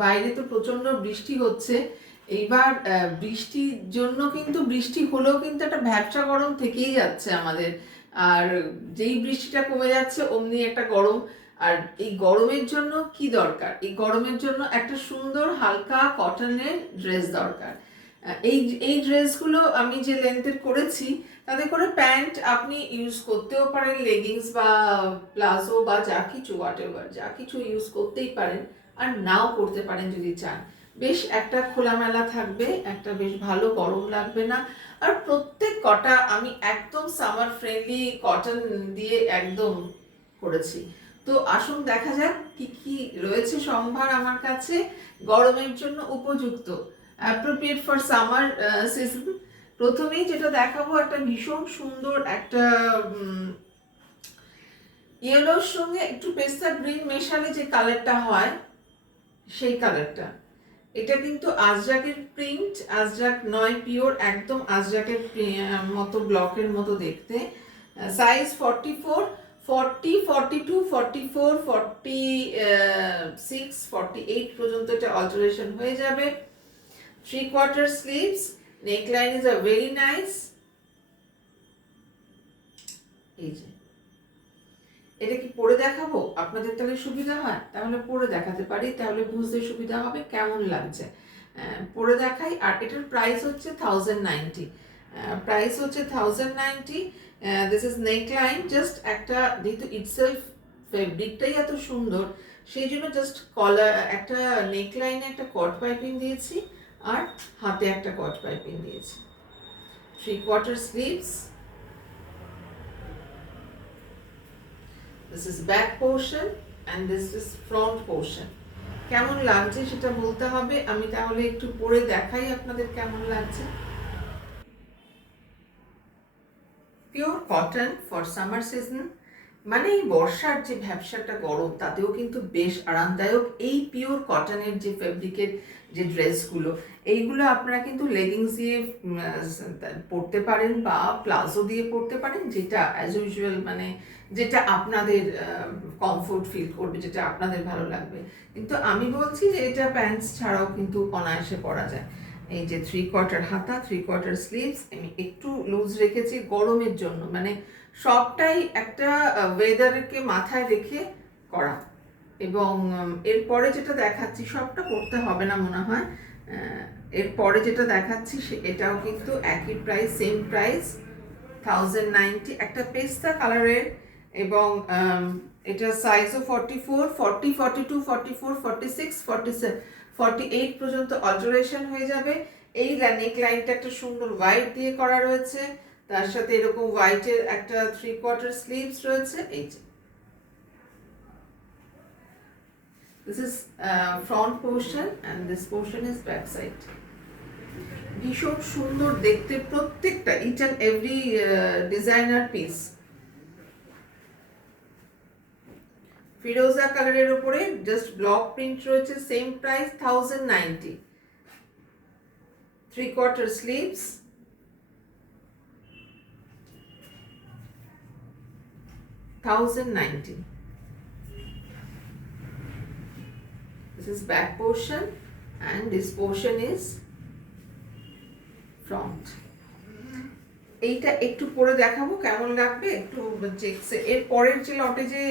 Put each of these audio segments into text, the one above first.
বাইরে তো প্রচন্ড বৃষ্টি হচ্ছে। এইবার বৃষ্টির জন্য কিন্তু বৃষ্টি হলেও কিন্তু একটা ভ্যাপসা গরম থেকেই যাচ্ছে আমাদের। আর যেই বৃষ্টিটা কমে যাচ্ছে অমনি একটা গরম। আর এই গরমের জন্য কি দরকার? এই গরমের জন্য একটা সুন্দর হালকা কটনের ড্রেস দরকার। এই এই ড্রেসগুলো আমি যে লেন্থের করেছি তাতে করে প্যান্ট আপনি ইউজ করতেও পারেন, লেগিংস বা প্লাজো বা যা কিছু হোয়াটএভার যা কিছু ইউজ করতেই পারেন, আর নাও করতে পারেন যদি চান। বেশ একটা খোলামেলা থাকবে, একটা বেশ ভালো গরম লাগবে না। আর প্রত্যেক কটা আমি একদম সামার ফ্রেন্ডলি কটন দিয়ে একদম করেছি। তো আসুন দেখা যাক কি কি রয়েছে সম্ভার আমার কাছে গরমের জন্য উপযুক্ত, অ্যাপ্রোপ্রিয়েট ফর সামার সিজন। প্রথমেই যেটা দেখাবো একটা ভীষণ সুন্দর একটা ইয়েলোর সঙ্গে একটু পেস্তা গ্রিন মেশালে যে কালারটা হয় সেই কালারটা। এটা কিন্তু আজরাকের প্রিন্ট, আজরাক নয় পিওর, একদম আজরাকের মতো ব্লকের মতো দেখতে। সাইজ 44, 40, 42, 44, 46, 48 পর্যন্ত এটা অল্টারেশন হয়ে যাবে। 3/4 sleeves, neckline is a very nice. এই যে এটা কি পরে দেখাবো আপনাদের, তাহলে সুবিধা হয়? তাহলে পরে দেখাতে পারি, তাহলে বুঝতে সুবিধা হবে কেমন লাগছে। পরে দেখাই। আর এটার প্রাইস হচ্ছে 1090, প্রাইস হচ্ছে 1090। দিস ইজ নেকলাইন, জাস্ট একটা, যেহেতু ইটসেলফ ফেব্রিকটাই এত সুন্দর সেই জন্য জাস্ট কলার একটা নেকলাইনে একটা কট পাইপিং দিয়েছি আর হাতে একটা কট পাইপিং দিয়েছি। 3/4 sleeves. This is back portion and this is front portion. কেমন লাগছে সেটা বলতে হবে। আমি তাহলে একটু পরে দেখাই আপনাদের কেমন লাগছে। Pure cotton for summer season, মানে এই বর্ষার যে ভ্যাপসাটা গরম তাতেও কিন্তু বেশ আরামদায়ক। এই পিওর কটনের যে ফেব্রিকের যে ড্রেসগুলো, এইগুলো আপনারা কিন্তু লেগিংস দিয়ে পরতে পারেন বা প্লাজো দিয়ে পরতে পারেন, যেটা অ্যাজ ইউজুয়াল মানে যেটা আপনাদের কমফোর্ট ফিল করবে, যেটা আপনাদের ভালো লাগবে। কিন্তু আমি বলছি যে এটা প্যান্টস ছাড়াও কিন্তু অনায়াসে পরা যায়। এই যে 3/4 হাতা, 3/4 স্লিভস, আমি একটু লুজ রেখেছি গরমের জন্য, মানে সবটাই একটা ওয়েদারকে মাথায় রেখে করা। এবং এরপরে যেটা দেখাচ্ছি, সবটা করতে হবে না মনে হয়, এরপরে যেটা দেখাচ্ছি এটাও কিন্তু একই প্রাইস, সেম প্রাইস 1090, একটা পেস্তা কালারের। এবং এটা সাইজও 44, 40, 42, 44, 46, 47, 48 পর্যন্ত অল্টারেশন হয়ে যাবে। এই নেক লাইনটা একটা সুন্দর হোয়াইট দিয়ে করা রয়েছে, তার সাথে এরকম হোয়াইটের একটা 3/4 স্লিভস রয়েছে। এই যে this is front portion and this portion is back side. ভীষণ সুন্দর দেখতে প্রত্যেকটা, each and every designer piece. ফিরোজা কালারের উপরে জাস্ট ব্লক প্রিন্ট রয়েছে, same price 1090। 3/4 sleeves, 1090. This is back portion and this portion is front. এইটা একটু পরে দেখাবো কেমন লাগবে, একটু চেকস। এর পরের যে লটে যে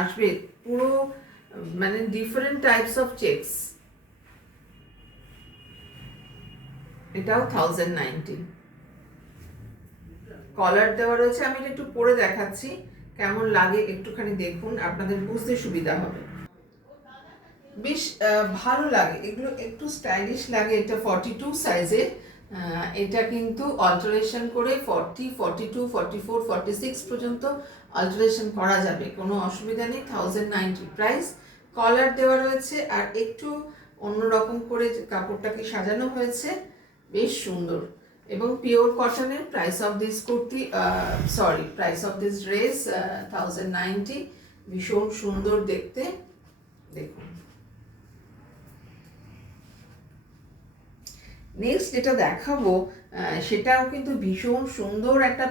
আসবে পুরো মানে ডিফারেন্ট টাইপস অফ চেকস, এটাও 1090। কলার দেওয়া রয়েছে, আমি একটু পরে দেখাচ্ছি কেমন লাগে, একটুখানি দেখুন, আপনাদের বুঝতে সুবিধা হবে। বেশ ভালো লাগে এগুলো, একটু স্টাইলিশ লাগে। এটা 42 সাইজে, এটা কিন্তু অল্টারেশন করে 40, 42, 44, 46 পর্যন্ত অল্টারেশন করা যাবে, কোনো অসুবিধা নেই। 1090 প্রাইস। কলার দেওয়া রয়েছে আর একটু অন্যরকম করে কাপড়টাকে সাজানো হয়েছে, বেশ সুন্দর। এবং পিওর কটনের। Price of this kurti, price of this dress 1090। ভীষণ সুন্দর দেখতে, দেখুন। নেক্সট যেটা দেখাবো সেটাও কিন্তু ভীষণ সুন্দর, একটা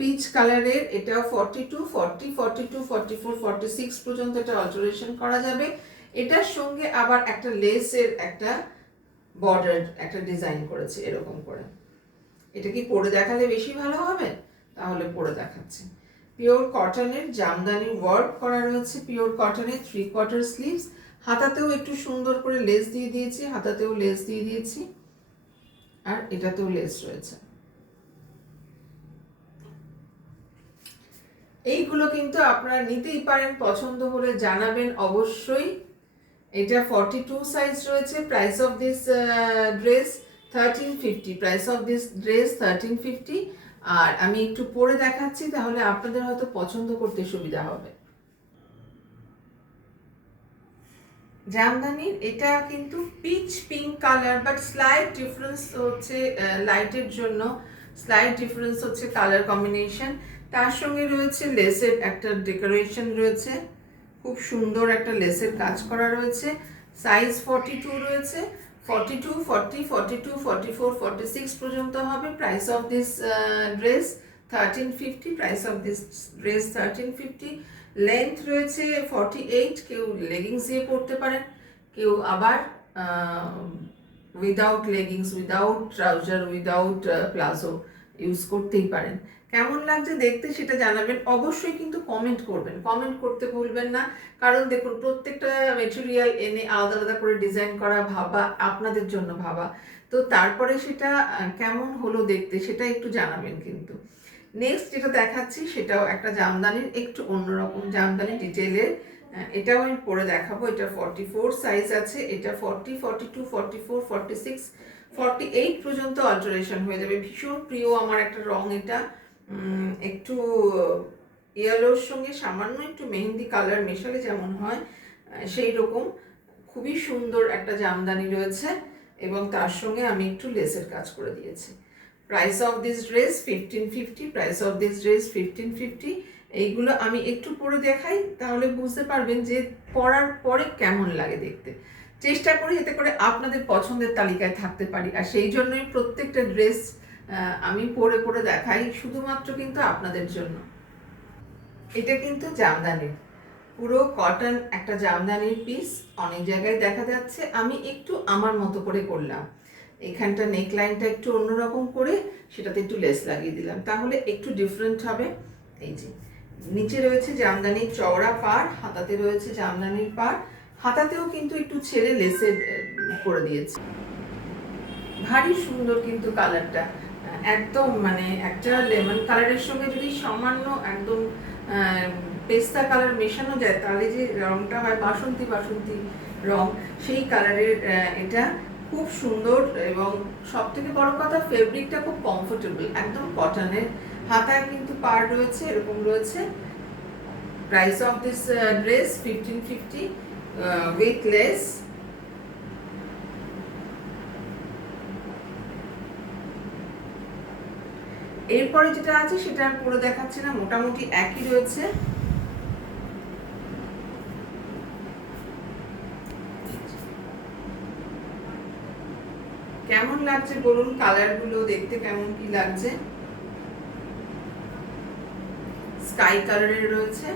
পিচ কালারের, এটাও 42, 40, 42, 44, 46 পর্যন্ত এটা অল্টারেশন করা যাবে। এটার সঙ্গে আবার একটা লেসের একটা বর্ডার একটা ডিজাইন করেছে এরকম করে। এটা কি পরে দেখালে বেশি ভালো হবে? তাহলে পরে দেখাচ্ছি। পিওর কটনের জামদানি ওয়ার্ক করা রয়েছে, পিওর কটনের 3/4 স্লিভস, হাতাতেও একটু সুন্দর করে লেস দিয়ে দিয়েছি, হাতাতেও লেস দিয়ে দিয়েছি, আর এটাতেও লেস রয়েছে। এইগুলো কিন্তু আপনারা নিতেই পারেন, পছন্দ হলে জানাবেন অবশ্যই। এটা 42 সাইজ রয়েছে। Price of this dress 1350, price of this dress 1350। আর আমি একটু পরে দেখাচ্ছি, তাহলে আপনাদের হয়তো পছন্দ করতে সুবিধা হবে। জামদানির এটা কিন্তু pitch pink colour, but slight difference হচ্ছে লাইটের জন্য, স্লাইট ডিফারেন্স হচ্ছে কালার কম্বিনেশন। তার সঙ্গে রয়েছে লেসের একটা ডেকোরেশন রয়েছে, খুব সুন্দর একটা লেসের কাজ করা রয়েছে। সাইজ 42 রয়েছে, 42, 40, 42, 44, 46 পর্যন্ত হবে। Price of this dress 1350, price of this dress 1350। Length রয়েছে 48, কেউ লেগিংস দিয়ে পরতে পারেন, কেউ আবার without leggings, without trouser, without palazzo use করতেই পারেন। কেমন লাগছে দেখতে সেটা জানাবেন অবশ্যই, কিন্তু কমেন্ট করবেন, কমেন্ট করতে ভুলবেন না। কারণ দেখুন, প্রত্যেকটা মেটেরিয়াল এনে আলাদা আলাদা করে ডিজাইন করা, ভাবা, আপনাদের জন্য ভাবা, তো তারপরে সেটা কেমন হলো দেখতে সেটা একটু জানাবেন কিন্তু। নেক্সট যেটা দেখাচ্ছি সেটাও একটা জামদানির একটু অন্যরকম জামদানি ডিটেলের, এটাও আমি পরে দেখাবো। এটা 44 সাইজ আছে, এটা 40, 42, 44, 46, 48 পর্যন্ত অল্টারেশন হয়ে যাবে। ভীষণ প্রিয় আমার একটা রং এটা, একটু ইয়েলোর সঙ্গে সামান্য একটু মেহেন্দি কালার মেশালে যেমন হয় সেই রকম খুবই সুন্দর একটা জামদানি রয়েছে, এবং তার সঙ্গে আমি একটু লেসের কাজ করে দিয়েছি। Price of this dress 1550, price of this dress 1550। এইগুলো আমি একটু পরে দেখাই, তাহলে বুঝতে পারবেন যে পরার পরে কেমন লাগে দেখতে। চেষ্টা করি এতে করে আপনাদের পছন্দের তালিকায় থাকতে পারি, আর সেই জন্যই প্রত্যেকটা ড্রেস আমি পরে পরে দেখাই, শুধুমাত্র কিন্তু আপনাদের জন্য। এটা কিন্তু জামদানির, পুরো কটন একটা জামদানির পিস, অনেক জায়গায় দেখা যাচ্ছে, আমি একটু আমার মতো করে করলাম। এখানটা নেকলাইনটা একটু অন্যরকম করে সেটাতে একটু লেস লাগিয়ে দিলাম, তাহলে একটু ডিফারেন্ট হবে। এই যে নিচে রয়েছে জামদানির চওড়া পাড়, হাতাতে রয়েছে জামদানির পাড়, হাতাতেও কিন্তু একটু ছেড়ে লেসের করে দিয়েছে। ভারী সুন্দর কিন্তু কালারটা, একদম মানে একটা লেমন কালারের সঙ্গে যদি সামান্য একদম পেস্তা কালার মেশানো যায়, তাহলে যে রংটা হয় বাসন্তী বাসন্তী রং, সেই কালারের এটা খুব সুন্দর। এবং সব থেকে বড় কথা, ফেব্রিকটা খুব কমফোর্টেবল, একদম কটনের। হাতায় কিন্তু পাড় রয়েছে, এরকম রয়েছে। Price of this dress 1550 with less. এরপরে যেটা আছে সেটা আর পরে দেখাচ্ছি না, মোটামুটি একই রয়েছে। কেমন লাগছে বলুন, কালারগুলো দেখতে কেমন কি লাগছে। স্কাই কালারের রয়েছে,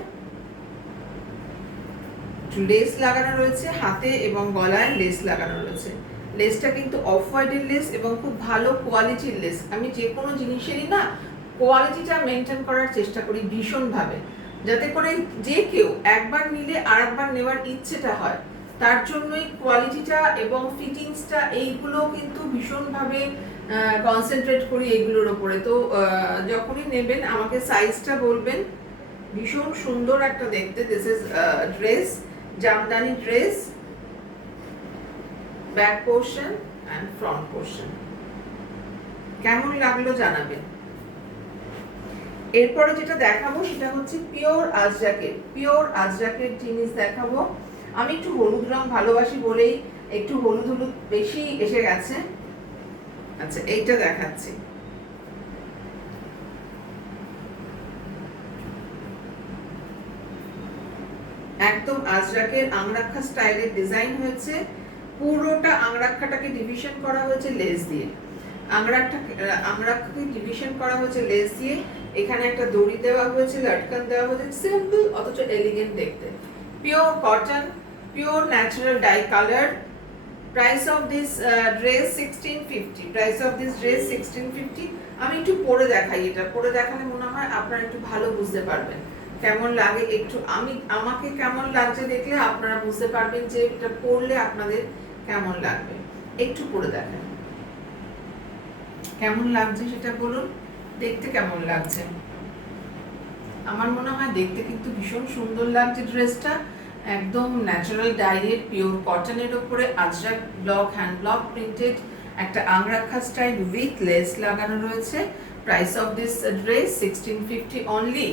লেস লাগানো রয়েছে হাতে এবং গলায় লেস লাগানো রয়েছে। লেসটা কিন্তু অফ হোয়াইটের লেস এবং খুব ভালো কোয়ালিটির লেস। আমি যে কোনো জিনিসেরই না কোয়ালিটিটা মেনটেন করার চেষ্টা করি ভীষণভাবে, যাতে করে যে কেউ একবার নিলে আর একবার নেওয়ার ইচ্ছেটা হয়। তার জন্যই কোয়ালিটিটা এবং ফিটিংসটা এইগুলো কিন্তু ভীষণভাবে কনসেন্ট্রেট করি এইগুলোর ওপরে। তো যখনই নেবেন আমাকে সাইজটা বলবেন। ভীষণ সুন্দর একটা দেখতে, this is dress, Jamdani dress, back portion and front portion. কেমন লাগলো জানাবেন। এরপরে যেটা দেখাবো সেটা হচ্ছে পিওর আজরাকের, পিওর আজরাকের জিনিস দেখাবো। আমি একটু হলুদ রং ভালোবাসি বলেই একটু হলুদ হলুদ বেশি এসে গেছে। আচ্ছা, এইটা দেখাচ্ছি। একদম আজরাকের আংরাক্ষা স্টাইলের ডিজাইন হয়েছে, পুরোটা আংরাক্ষাটাকে ডিভিশন করা হয়েছে লেস দিয়ে। আংরাক্ষাকে ডিভিশন করা হয়েছে লেস দিয়ে, এখানে একটা দড়ি দেওয়া হয়েছে, লটকান দেওয়া হয়েছে, সিম্পল অথচ এলিগেন্ট দেখতে। Pure cotton, pure natural dye color. Price of this dress 1650. Price of this dress 1650. আমি একটু পরে দেখাই, এটা পরে দেখালে মনে হয় আপনারা একটু ভালো বুঝতে পারবেন কেমন লাগে। একটু আমাকে কেমন লাগছে দেখলে আপনারা বুঝতে পারবেন যে এটা পরলে আপনাদের কেমন লাগবে। একটু পরে দেখেন কেমন লাগছে সেটা বলুন, দেখতে কেমন লাগছে। আমার মনে হয় দেখতে কিন্তু ভীষণ সুন্দর লাগছে ড্রেসটা, একদম ন্যাচারাল ডাইয়ের পিওর কটনের উপরে Ajrak block hand block printed একটা আংরাক্ষা স্টাইল উইথ লেস লাগানো রয়েছে। Price of this dress 1650 only.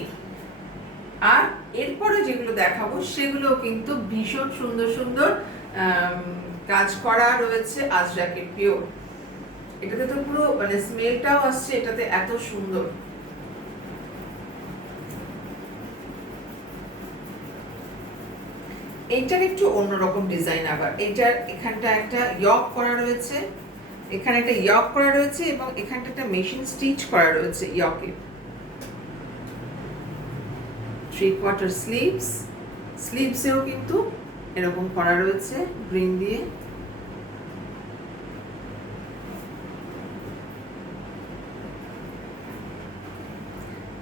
আর এরপরে যেগুলো দেখাবো সেগুলো কিন্তু ভীষণ সুন্দর সুন্দর কাজ করা রয়েছে আজরাকের পিওর। এটাতে তো পুরো মানে স্মেলটাও আসছে, এটাতে এত সুন্দর। এইটার একটু অন্যরকম ডিজাইন, আবার এইটার এখানটা একটা ইয়ক করা রয়েছে, এখানে একটা ইয়ক করা রয়েছে এবং এখানটা একটা মেশিন স্টিচ করা রয়েছে ইয়কে। 3/4 স্লিভস, স্লিভসেও কিন্তু এরকম করা রয়েছে গ্রিন দিয়ে।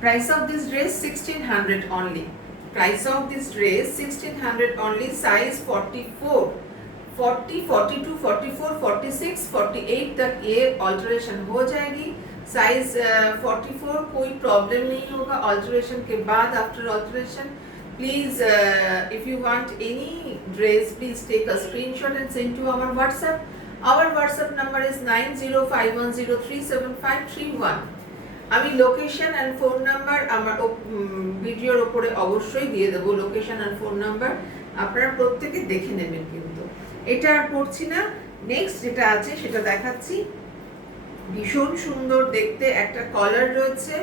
Price of this dress 1600 only. Price of this dress 1600 only. Size 44, 40, 42, 44, 46, 48 तक ये ऑल्टरेशन हो जाएगी। साइज 44 कोई प्रॉब्लम नहीं होगा ऑल्टरेशन के बाद। After alteration please if you want any dress please take a screenshot and send to our WhatsApp. Our WhatsApp number is 9051037531. আমি লোকেশন এন্ড ফোন নাম্বার আমার ভিডিওর উপরে অবশ্যই দিয়ে দেবো, লোকেশন এন্ড ফোন নাম্বার, আপনারা প্রত্যেকে দেখে নেবেন। কিন্তু এটা আর পড়ছি না, নেক্সট যেটা আছে সেটা দেখাচ্ছি। ভীষণ সুন্দর দেখতে একটা কলার রয়েছে,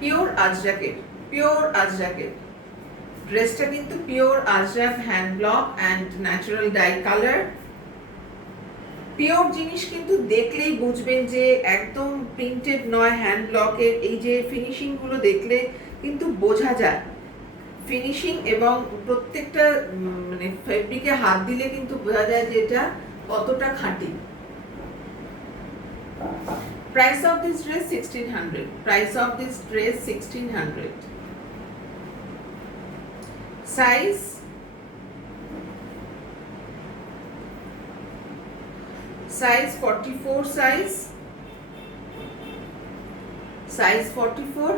পিওর আজরাকের, পিওর আজরাকের ড্রেসটা কিন্তু pure Ajrak hand block and natural die colour. Pure জিনিস কিন্তু দেখলেই বুঝবেন যে একদম প্রিন্টেড নয়, হ্যান্ড ব্লকের। এই যে ফিনিশিং গুলো দেখলে কিন্তু বোঝা যায় ফিনিশিং, এবং প্রত্যেকটা মানে ফেব্রিকে হাত দিলে কিন্তু বোঝা যায় যে এটা কতটা খাঁটি। Price of this dress 1600. Price of this dress 1600. Size size 44, size 44,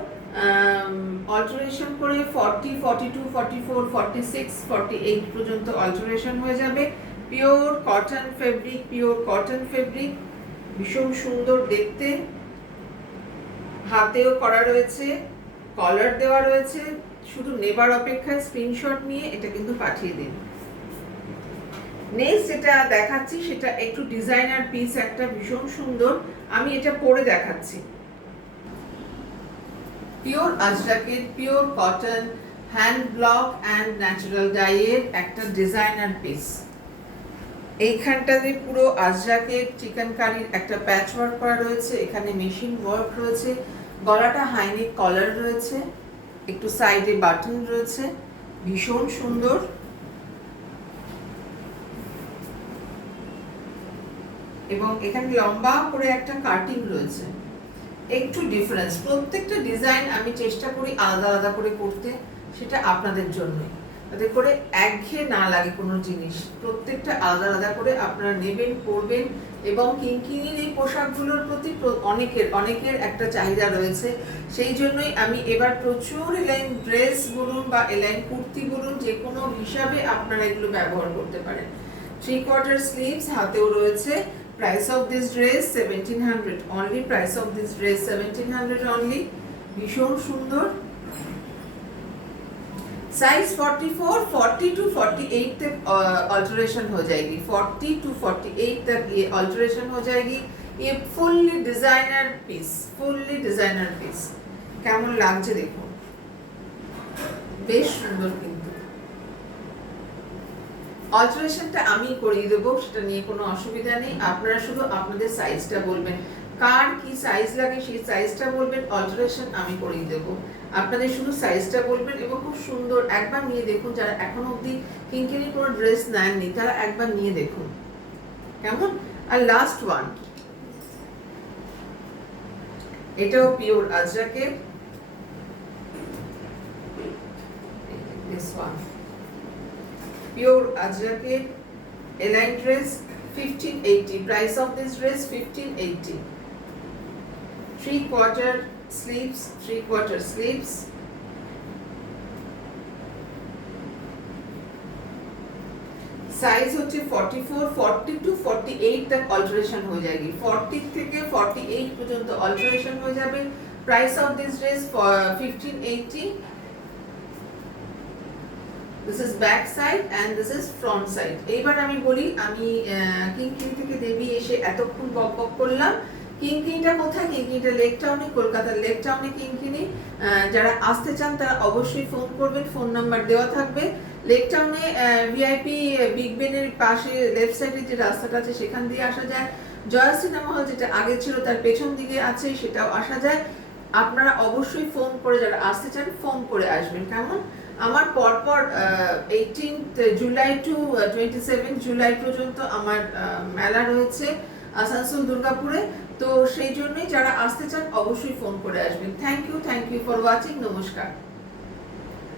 alteration করে 40, 42, 44, 46, 48 পর্যন্ত অল্টারেশন হয়ে যাবে। Pure cotton fabric, pure cotton fabric, ভীষণ সুন্দর দেখতে। হাতেও করা রয়েছে, কলার দেওয়া রয়েছে, শুধু নেবার অপেক্ষায় স্ক্রিনশট নিয়ে এটা কিন্তু পাঠিয়ে দিন। নেক্সট যেটা দেখাচ্ছি সেটা একটু ডিজাইনার পিস, একটা ভীষণ সুন্দর, আমি এটা পরে দেখাচ্ছি। পিওর আজরাকের pure cotton hand block and natural ডাইয়ের একটা ডিজাইনার পিস। এইখানটাতে পুরো আজরাকের চিকেনকারির একটা প্যাচ ওয়ার্ক করা রয়েছে, এখানে মেশিন ওয়ার্ক রয়েছে, গলাটা হাইনেক কলার রয়েছে, একটু সাইডে বাটন রয়েছে, ভীষণ সুন্দর। এবং এখানে লম্বা করে একটা কাটিং রয়েছে, একটু ডিফারেন্স। প্রত্যেকটা ডিজাইন আমি চেষ্টা করি আলাদা আলাদা করে করতে, সেটা আপনাদের জন্যই, যাতে করে একঘেয়ে না লাগে কোনো জিনিস। প্রত্যেকটা আলাদা আলাদা করে আপনারা নেবেন, পরবেন। এবং কিংকিনির এই পোশাকগুলোর প্রতি অনেকের একটা চাহিদা রয়েছে, সেই জন্যই আমি এবার প্রচুর এলাইন ড্রেস বলুন বা এলাইন কুর্তি বলুন, যে কোনো হিসাবে আপনারা এগুলো ব্যবহার করতে পারেন। 3/4 স্লিভস হাতেও রয়েছে। Price of this dress 1700 only. Price of this dress 1700 only. ভীষণ সুন্দর। साइज 44, 40 to 48 तक अल्टरेशन हो जाएगी। 40 to 48 तक ये अल्टरेशन हो जाएगी। ये fully designer piece, fully designer piece. কেমন লাগছে দেখুন, বেশ সুন্দর। কিন্তু অল্টারেশনটা আমি করিয়ে দেবো, সেটা নিয়ে কোনো অসুবিধা নেই। আপনারা শুধু আপনাদের সাইজটা বলবেন, কার কি সাইজ লাগে সেই সাইজটা বলবেন, অল্টারেশন আমি করিয়ে দেবো। আপনাদের শুধু সাইজটা বলবেন এবং খুব সুন্দর একবার নিয়ে দেখুন। যারা এখনো অবধি কিঙ্কিনি কোনো ড্রেস নেননি তারা একবার নিয়ে দেখুন কেমন। আর লাস্ট ওয়ান, এটাও pure আজরাকের, this one pure ajraket align dress 1580. Price of this dress 1580. 3/4 sleeves, 3/4 sleeves. Size হচ্ছে 44, 40 টু 48 तक অল্টারেশন হয়ে যাবে। 40 থেকে 48 পর্যন্ত অল্টারেশন হয়ে যাবে। Price of this dress 1580. This is back side and this is front side. এইবার আমি বলি, আমি কিঙ্কিনি থেকে দেবী এসে এতক্ষণ বক করলাম। কিঙ্কিনিটা কোথায়? কিঙ্কিনিটা লেক টাউনে, কলকাতার লেক টাউনে কিঙ্কিনি। যারা আসতে চান তারা অবশ্যই ফোন করবেন, ফোন নাম্বার দেওয়া থাকবে। লেক টাউনে ভিআইপি বিগ বেনের পাশে লেফট সাইডে যে রাস্তাটা আছে সেখান দিয়ে আসা যায়। জয়া সিনেমা হল যেটা আগে ছিল তার পেছন দিকে আছে, সেটাও আসা যায়। আপনারা অবশ্যই ফোন করে, যারা আসতে চান ফোন করে আসবেন কেমন। আমার পরপর 18 জুলাই টু 27 জুলাই পর্যন্ত আমার মেলা রয়েছে আসানসোল দুর্গাপুরে। তো সেই জন্যই যারা আসতে চান অবশ্যই ফোন করে আসবেন। Thank you for watching. নমস্কার।